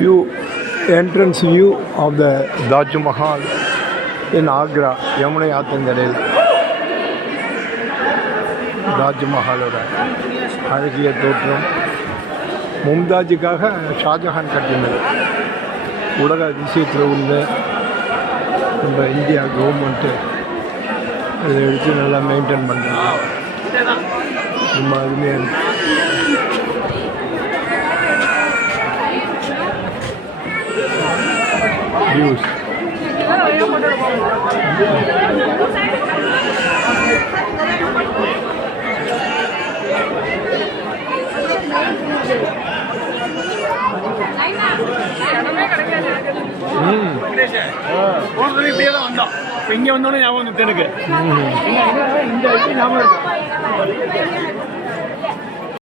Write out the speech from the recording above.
view, entrance view of the Taj Mahal in Agra, Yamuna Yathangaril. Taj Mahal அழகிய தோற்றம். மும்தாஜுக்காக ஷாஜஹான் கட்டினார். உலக அதிசயத்தில் உள்ள நம்ம இந்தியா கவர்மெண்ட்டு அதை எடுத்து நல்லா மெயின்டைன் பண்ணுறாங்க. ரொம்ப அருமையாக வியூஸ். இப்படியே தான் வந்தோம். இப்போ இங்கே வந்தோடனே ஞாபகம் வந்துட்டு எனக்கு இந்த ஞாபகம் இருக்கு.